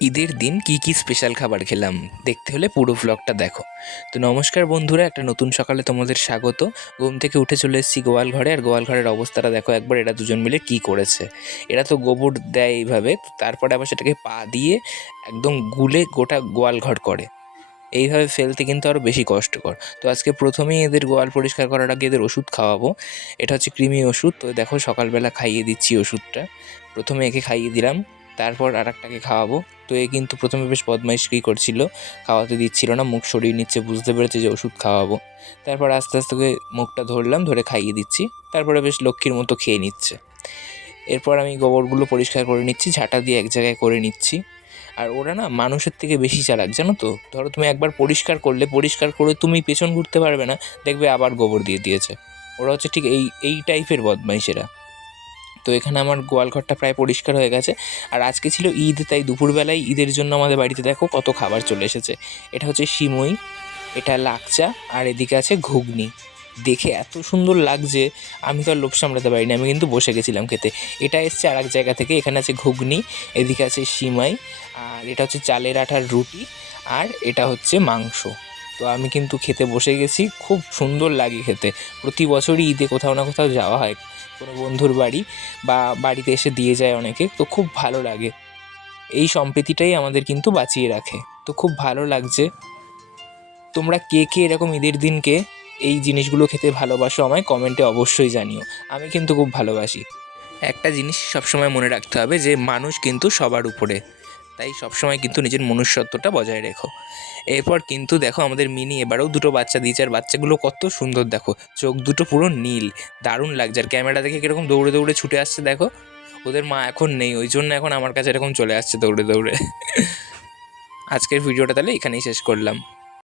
ঈদের দিন কি কি স্পেশাল খাবার খেলাম দেখতে হলে পুরো ব্লগটা দেখো। তো নমস্কার বন্ধুরা, একটা নতুন সকালে তোমাদের স্বাগত। ঘুম থেকে উঠে চলে এসেছি গোয়াল ঘরে, আর গোয়াল ঘরের অবস্থাটা দেখো একবার। এরা দুজন মিলে কি করেছে। এরা তো গোবর দেয় এইভাবে, তারপরে আবার সেটাকে পা দিয়ে একদম গুলে গোটা গোয়াল ঘর করে। এইভাবে ফেলতে কিন্তু আরও বেশি কষ্টকর। তো আজকে প্রথমেই এদের গোয়াল পরিষ্কার করার আগে এদের ওষুধ খাওয়াবো। এটা হচ্ছে কৃমি ওষুধ। তো দেখো সকালবেলা খাইয়ে দিচ্ছি ওষুধটা। প্রথমে একে খাইয়ে দিলাম, তারপর আরেকটাকে খাওয়াবো। তো এ কিন্তু প্রথমে বেশ বদমাইশি করছিল, খাওয়াতে দিচ্ছিল না, মুখ সরিয়ে নিচ্ছে, বুঝতে পেরেছে যে ওষুধ খাওয়াবো। তারপর আস্তে আস্তে করে মুখটা ধরলাম, ধরে খাইয়ে দিচ্ছি। তারপরে বেশ লক্ষ্মীর মতো খেয়ে নিচ্ছে। এরপর আমি গোবরগুলো পরিষ্কার করে নিচ্ছি, ঝাঁটা দিয়ে এক জায়গায় করে নিচ্ছি। আর ওরা না মানুষের থেকে বেশি চালাক, জানো তো। ধরো তুমি একবার পরিষ্কার করলে, পরিষ্কার করে তুমি পেছন ঘুরতে পারবে না, দেখবে আবার গোবর দিয়ে দিয়েছে। ওরা হচ্ছে ঠিক এই টাইপের বদমাইশেরা। তো এখানে আমার গোয়ালঘরটা প্রায় পরিষ্কার হয়ে গেছে। আর আজকে ছিল ঈদ, তাই দুপুরবেলায় ঈদের জন্য আমাদের বাড়িতে দেখো কত খাবার চলে এসেছে। এটা হচ্ছে সিমুই, এটা লাকচা, আর এদিকে আছে ঘুগনি। দেখে এত সুন্দর লাগছে, আমি তো আর লোভ সামলাতে পারিনি, আমি কিন্তু বসে গেছিলাম খেতে। এটা এসছে আর এক জায়গা থেকে। এখানে আছে ঘুগনি, এদিকে আছে সিমাই, আর এটা হচ্ছে চালের আটার রুটি, আর এটা হচ্ছে মাংস। তো আমি কিন্তু খেতে বসে গেছি। খুব সুন্দর লাগে খেতে। প্রতি বছরই ঈদে কোথাও না কোথাও যাওয়া হয় কোনো বন্ধুর বাড়ি, বা বাড়িতে এসে দিয়ে যায় অনেকে, তো খুব ভালো লাগে। এই সম্প্রীতিটাই আমাদের কিন্তু বাঁচিয়ে রাখে। তো খুব ভালো লাগছে। তোমরা কে কে এরকম ঈদের দিনকে এই জিনিসগুলো খেতে ভালোবাসো আমায় কমেন্টে অবশ্যই জানিও। আমি কিন্তু খুব ভালোবাসি। একটা জিনিস সবসময় মনে রাখতে হবে, যে মানুষ কিন্তু সবার উপরে, তাই সবসময় কিন্তু নিজের মনুষ্যত্বটা বজায় রেখো। এরপর কিন্তু দেখো আমাদের মিনি এবারেও দুটো বাচ্চা দিয়েছে, আর বাচ্চাগুলো কত সুন্দর দেখো, চোখ দুটো পুরো নীল, দারুণ লাগছে। আর ক্যামেরা দেখে কীরকম দৌড়ে দৌড়ে ছুটে আসছে দেখো। ওদের মা এখন নেই, ওই জন্য এখন আমার কাছে এরকম চলে আসছে দৌড়ে দৌড়ে। আজকের ভিডিওটা তাহলে এখানেই শেষ করলাম।